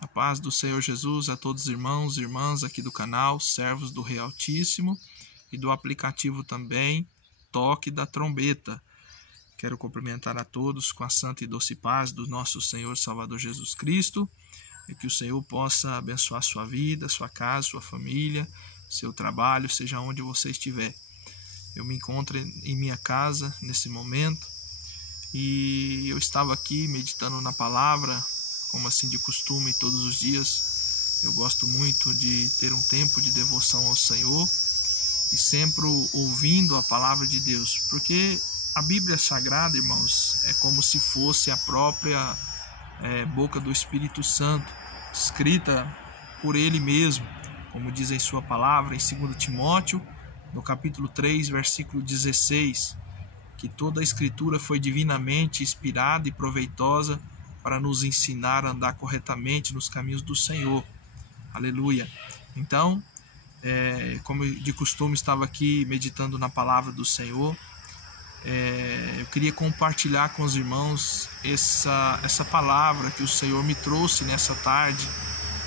A paz do Senhor Jesus a todos os irmãos e irmãs aqui do canal, servos do Rei Altíssimo e do aplicativo também Toque da Trombeta. Quero cumprimentar a todos com a santa e doce paz do nosso Senhor Salvador Jesus Cristo e que o Senhor possa abençoar sua vida, sua casa, sua família, seu trabalho, seja onde você estiver. Eu me encontro em minha casa nesse momento e eu estava aqui meditando na palavra, como assim de costume todos os dias. Eu gosto muito de ter um tempo de devoção ao Senhor e sempre ouvindo a palavra de Deus, porque a Bíblia Sagrada, irmãos, é como se fosse a própria boca do Espírito Santo, escrita por Ele mesmo, como diz em sua palavra, em 2 Timóteo, no capítulo 3, versículo 16, que toda a Escritura foi divinamente inspirada e proveitosa para nos ensinar a andar corretamente nos caminhos do Senhor. Aleluia! Então, como de costume estava aqui meditando na palavra do Senhor, eu queria compartilhar com os irmãos essa palavra que o Senhor me trouxe nessa tarde,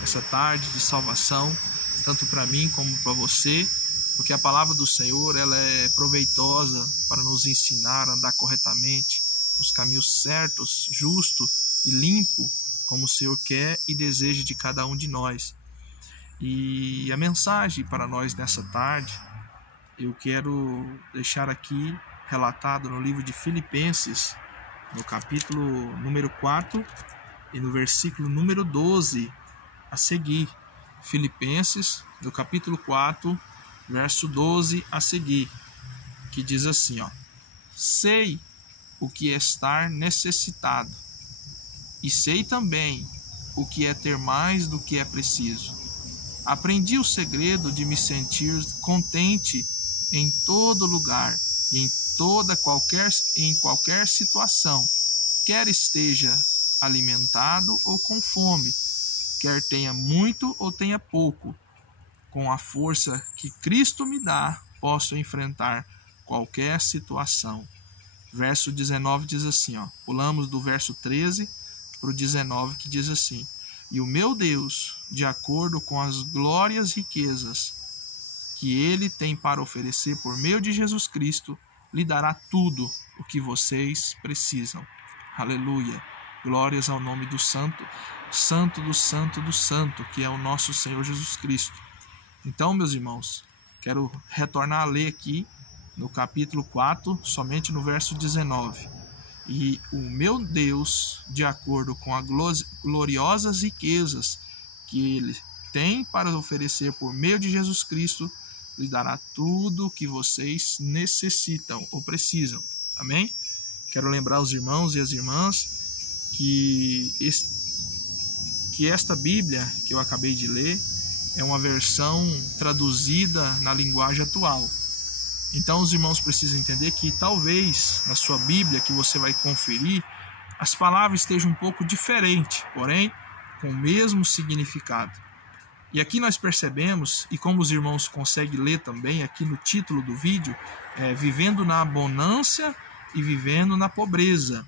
essa tarde de salvação, tanto para mim como para você, porque a palavra do Senhor ela é proveitosa para nos ensinar a andar corretamente nos caminhos certos, justo e limpo, como o Senhor quer e deseja de cada um de nós. E a mensagem para nós nessa tarde, eu quero deixar aqui relatado no livro de Filipenses, no capítulo número 4 e no versículo número 12 a seguir. Filipenses, no capítulo 4, verso 12 a seguir, que diz assim, sei o que é estar necessitado, e sei também o que é ter mais do que é preciso. Aprendi o segredo de me sentir contente em todo lugar e em qualquer situação, quer esteja alimentado ou com fome, quer tenha muito ou tenha pouco. Com a força que Cristo me dá, posso enfrentar qualquer situação. Verso 19 diz assim, pulamos do verso 13 para o 19, que diz assim: e o meu Deus, de acordo com as glórias e riquezas que Ele tem para oferecer por meio de Jesus Cristo, lhe dará tudo o que vocês precisam. Aleluia! Glórias ao nome do Santo, Santo do Santo do Santo, que é o nosso Senhor Jesus Cristo. Então, meus irmãos, quero retornar a ler aqui no capítulo 4, somente no verso 19. E o meu Deus, de acordo com as gloriosas riquezas que Ele tem para oferecer por meio de Jesus Cristo, lhe dará tudo o que vocês necessitam ou precisam. Amém? Quero lembrar os irmãos e as irmãs que esta Bíblia que eu acabei de ler é uma versão traduzida na linguagem atual. Então os irmãos precisam entender que talvez na sua Bíblia que você vai conferir, as palavras estejam um pouco diferentes, porém com o mesmo significado. E aqui nós percebemos, e como os irmãos conseguem ler também aqui no título do vídeo, vivendo na abundância e vivendo na pobreza.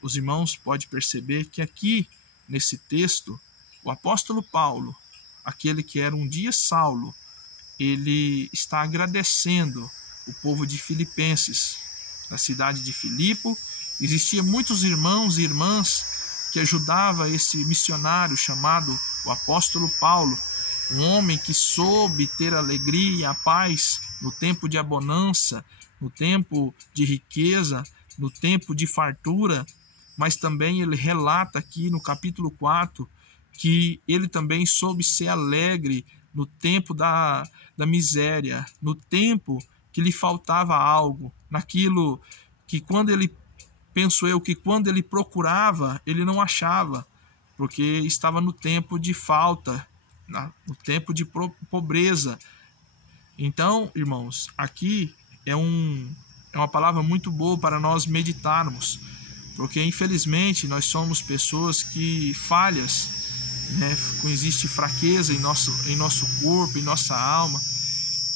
Os irmãos podem perceber que aqui nesse texto, o apóstolo Paulo, aquele que era um dia Saulo, ele está agradecendo o povo de Filipenses, na cidade de Filipo. Existiam muitos irmãos e irmãs que ajudavam esse missionário chamado o apóstolo Paulo, um homem que soube ter a alegria e a paz no tempo de abundância, no tempo de riqueza, no tempo de fartura, mas também ele relata aqui no capítulo 4 que ele também soube ser alegre no tempo da miséria, no tempo que lhe faltava algo, naquilo que quando ele procurava, ele não achava, porque estava no tempo de falta, no tempo de pobreza. Então, irmãos, aqui é uma palavra muito boa para nós meditarmos, porque infelizmente nós somos pessoas que falhas, existe fraqueza em nosso corpo, em nossa alma,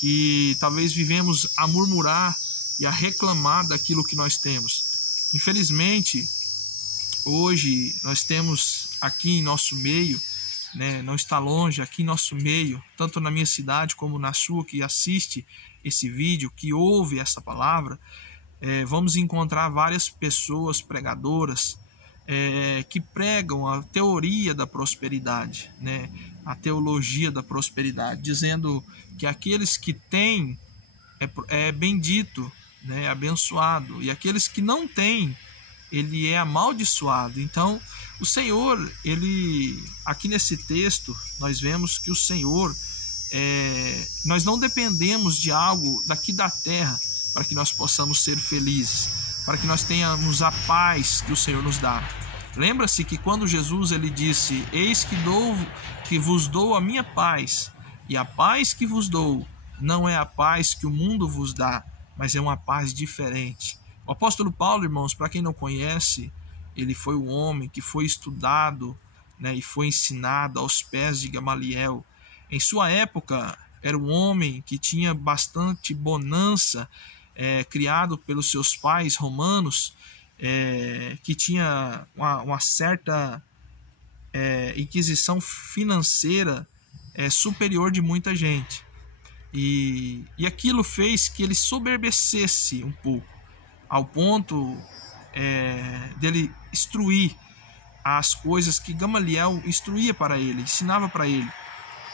que talvez vivemos a murmurar e a reclamar daquilo que nós temos. Infelizmente, hoje nós temos aqui em nosso meio né, não está longe, aqui em nosso meio, tanto na minha cidade como na sua, que assiste esse vídeo, que ouve essa palavra, vamos encontrar várias pessoas pregadoras que pregam a teoria da prosperidade, né, a teologia da prosperidade, dizendo que aqueles que têm é bendito, né, abençoado, e aqueles que não têm, ele é amaldiçoado. Então, o Senhor, aqui nesse texto, nós vemos que o Senhor, nós não dependemos de algo daqui da terra para que nós possamos ser felizes, para que nós tenhamos a paz que o Senhor nos dá. Lembra-se que quando Jesus ele disse: eis que vos dou a minha paz, e a paz que vos dou não é a paz que o mundo vos dá, mas é uma paz diferente. O apóstolo Paulo, irmãos, para quem não conhece, ele foi o homem que foi estudado, né, e foi ensinado aos pés de Gamaliel. Em sua época, era um homem que tinha bastante bonança, criado pelos seus pais romanos, que tinha uma certa inquisição financeira superior de muita gente. E aquilo fez que ele soberbecesse um pouco, ao ponto dele instruir as coisas que Gamaliel instruía para ele, ensinava para ele.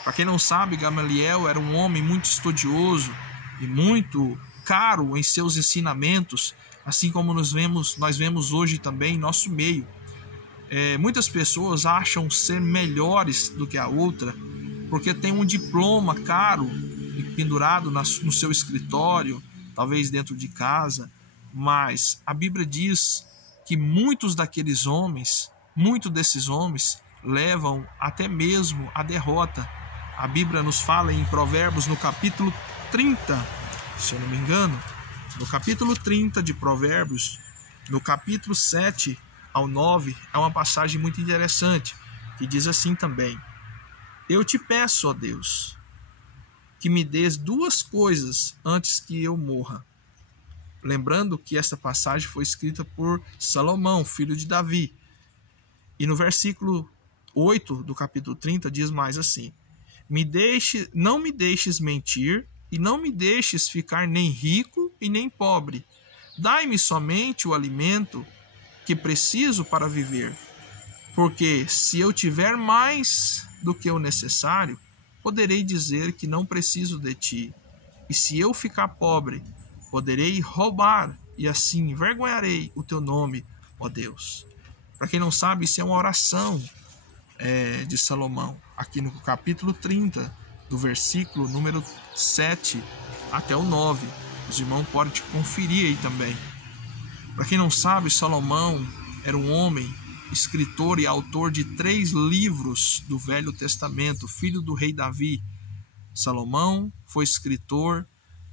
Para quem não sabe, Gamaliel era um homem muito estudioso e muito caro em seus ensinamentos, assim como nós vemos hoje também em nosso meio. Muitas pessoas acham ser melhores do que a outra porque tem um diploma caro e pendurado no seu escritório, talvez dentro de casa, mas a Bíblia diz que muitos desses homens levam até mesmo a derrota. A Bíblia nos fala em Provérbios, no capítulo 30, se eu não me engano, no capítulo 30 de Provérbios, no capítulo 7 ao 9, é uma passagem muito interessante, que diz assim também: eu te peço, ó Deus, que me dês duas coisas antes que eu morra. Lembrando que essa passagem foi escrita por Salomão, filho de Davi. E no versículo 8 do capítulo 30 diz mais assim: não me deixes mentir, e não me deixes ficar nem rico e nem pobre. Dai-me somente o alimento que preciso para viver. Porque se eu tiver mais do que o necessário, poderei dizer que não preciso de ti. E se eu ficar pobre, poderei roubar, e assim envergonharei o teu nome, ó Deus. Para quem não sabe, isso é uma oração de Salomão, aqui no capítulo 30, do versículo número 7 até o 9. Os irmãos podem conferir aí também. Para quem não sabe, Salomão era um homem, escritor e autor de 3 livros do Velho Testamento, filho do rei Davi. Salomão foi escritor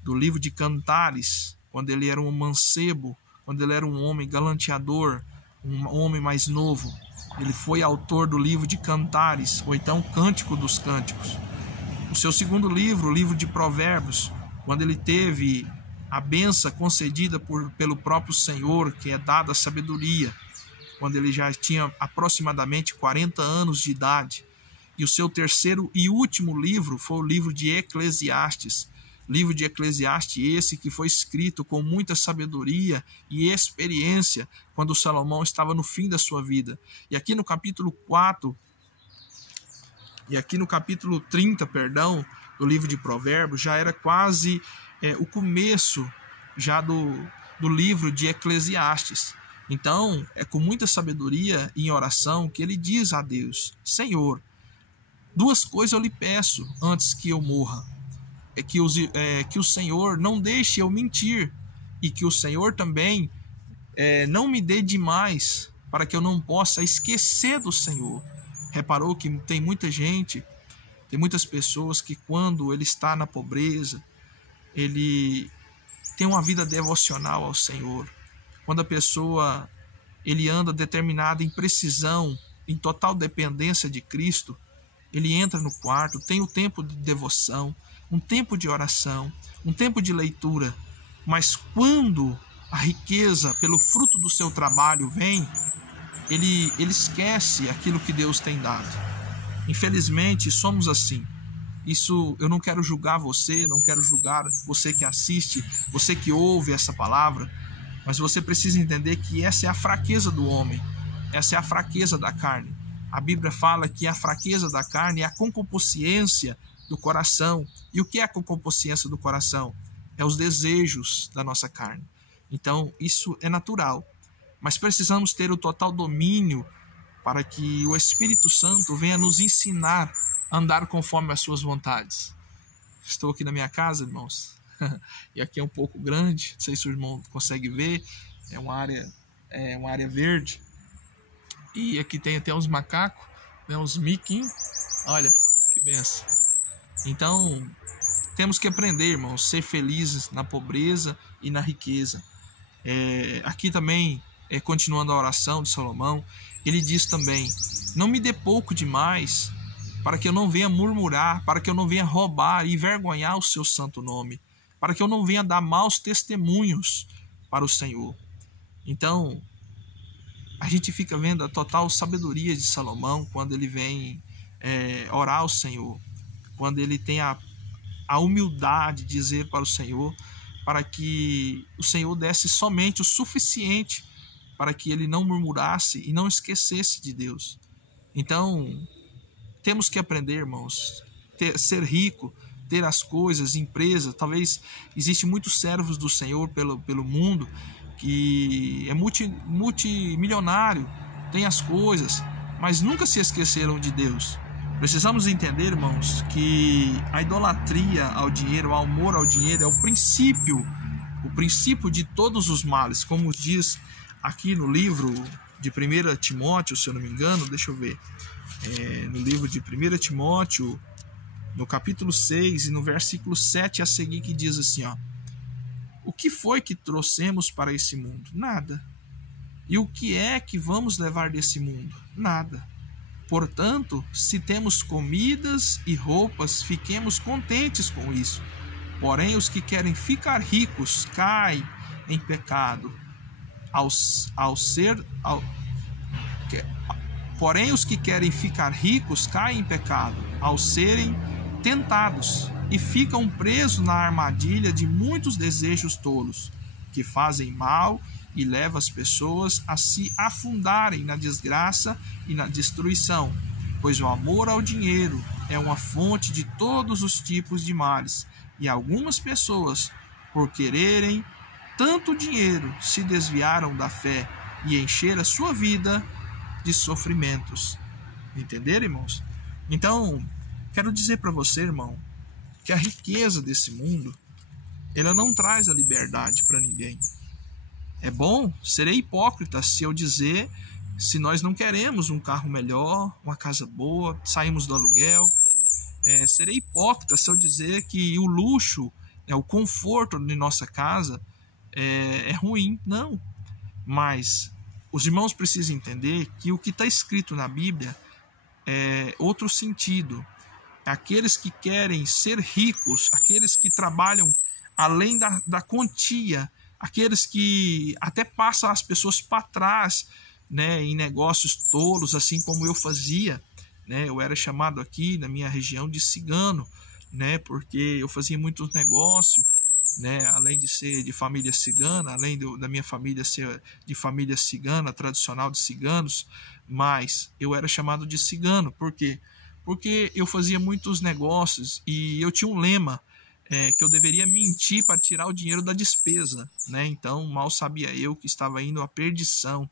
do livro de Cantares, quando ele era um mancebo, quando ele era um homem galanteador, um homem mais novo. Ele foi autor do livro de Cantares, ou então Cântico dos Cânticos. O seu segundo livro, o livro de Provérbios, quando ele teve a bênção concedida pelo próprio Senhor, que é dada a sabedoria, quando ele já tinha aproximadamente 40 anos de idade. E o seu terceiro e último livro foi o livro de Eclesiastes. Livro de Eclesiastes esse que foi escrito com muita sabedoria e experiência quando Salomão estava no fim da sua vida. E aqui no capítulo 30, do livro de Provérbios, já era quase o começo já do livro de Eclesiastes. Então, é com muita sabedoria e em oração que ele diz a Deus: Senhor, duas coisas eu lhe peço antes que eu morra. Que o Senhor não deixe eu mentir, e que o Senhor também não me dê demais, para que eu não possa esquecer do Senhor. Reparou que tem muita gente, tem muitas pessoas que quando ele está na pobreza, ele tem uma vida devocional ao Senhor. Quando a pessoa ele anda determinado em precisão, em total dependência de Cristo, ele entra no quarto, tem o tempo de devoção, um tempo de oração, um tempo de leitura. Mas quando a riqueza pelo fruto do seu trabalho vem, ele esquece aquilo que Deus tem dado. Infelizmente, somos assim. Isso, eu não quero julgar você, não quero julgar você que assiste, você que ouve essa palavra, mas você precisa entender que essa é a fraqueza do homem, essa é a fraqueza da carne. A Bíblia fala que a fraqueza da carne é a concupiscência do coração. E o que é a concupiscência do coração? É os desejos da nossa carne. Então, isso é natural. Mas precisamos ter o total domínio para que o Espírito Santo venha nos ensinar a andar conforme as suas vontades. Estou aqui na minha casa, irmãos, e aqui é um pouco grande, não sei se o irmão consegue ver, é uma área verde, e aqui tem até uns macacos, né, uns miquinhos, olha que benção. Então, temos que aprender, irmãos, ser felizes na pobreza e na riqueza. Aqui também, continuando a oração de Salomão, ele diz também: não me dê pouco demais, para que eu não venha murmurar, para que eu não venha roubar e envergonhar o seu santo nome, para que eu não venha dar maus testemunhos para o Senhor. Então, a gente fica vendo a total sabedoria de Salomão quando ele vem orar ao Senhor, quando ele tem a humildade de dizer para o Senhor, para que o Senhor desse somente o suficiente para que ele não murmurasse e não esquecesse de Deus. Então, temos que aprender, irmãos, ser rico, ter as coisas, empresa. Talvez existem muitos servos do Senhor pelo mundo que é multimilionário, tem as coisas, mas nunca se esqueceram de Deus. Precisamos entender, irmãos, que a idolatria ao dinheiro, o amor ao dinheiro é o princípio de todos os males, como diz aqui no livro de 1 Timóteo, se eu não me engano, deixa eu ver, no livro de 1 Timóteo, no capítulo 6 e no versículo 7 a seguir, que diz assim, ó: o que foi que trouxemos para esse mundo? Nada. E o que é que vamos levar desse mundo? Nada. Portanto, se temos comidas e roupas, fiquemos contentes com isso. Porém, os que querem ficar ricos caem em pecado. Porém, os que querem ficar ricos caem em pecado ao serem tentados e ficam presos na armadilha de muitos desejos tolos, que fazem mal e levam as pessoas a se afundarem na desgraça e na destruição, pois o amor ao dinheiro é uma fonte de todos os tipos de males, e algumas pessoas, por quererem tanto dinheiro, se desviaram da fé e encheram a sua vida de sofrimentos. Entenderam, irmãos? Então, quero dizer para você, irmão, que a riqueza desse mundo, ela não traz a liberdade para ninguém. É bom, serei hipócrita se eu dizer, se nós não queremos um carro melhor, uma casa boa, saímos do aluguel. Serei hipócrita se eu dizer que o luxo, o conforto de nossa casa é ruim. Não. Mas os irmãos precisam entender que o que está escrito na Bíblia é outro sentido. Aqueles que querem ser ricos, aqueles que trabalham além da quantia, aqueles que até passam as pessoas para trás, né, em negócios tolos, assim como eu fazia, né? Eu era chamado aqui na minha região de cigano, né, porque eu fazia muitos negócios, né, além de ser de família cigana, além da minha família ser de família cigana, tradicional de ciganos, mas eu era chamado de cigano. Por quê? Porque eu fazia muitos negócios e eu tinha um lema, que eu deveria mentir para tirar o dinheiro da despesa, né? Então, mal sabia eu que estava indo à perdição,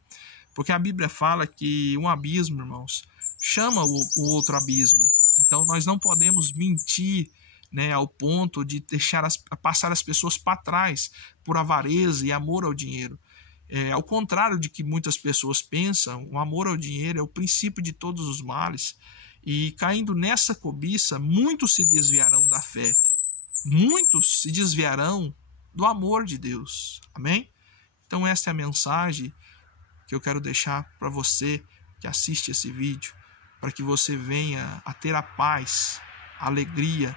porque a Bíblia fala que um abismo, irmãos, chama o outro abismo. Então, nós não podemos mentir, né, ao ponto de passar as pessoas para trás por avareza e amor ao dinheiro. Ao contrário de que muitas pessoas pensam, o amor ao dinheiro é o princípio de todos os males. E caindo nessa cobiça, muitos se desviarão da fé. Muitos se desviarão do amor de Deus. Amém? Então essa é a mensagem que eu quero deixar para você que assiste esse vídeo, para que você venha a ter a paz, a alegria,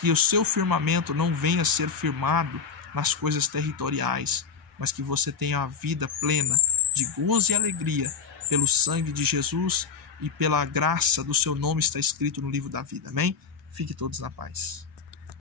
que o seu firmamento não venha a ser firmado nas coisas territoriais, mas que você tenha a vida plena de gozo e alegria pelo sangue de Jesus, e pela graça do seu nome está escrito no livro da vida. Amém? Fiquem todos na paz.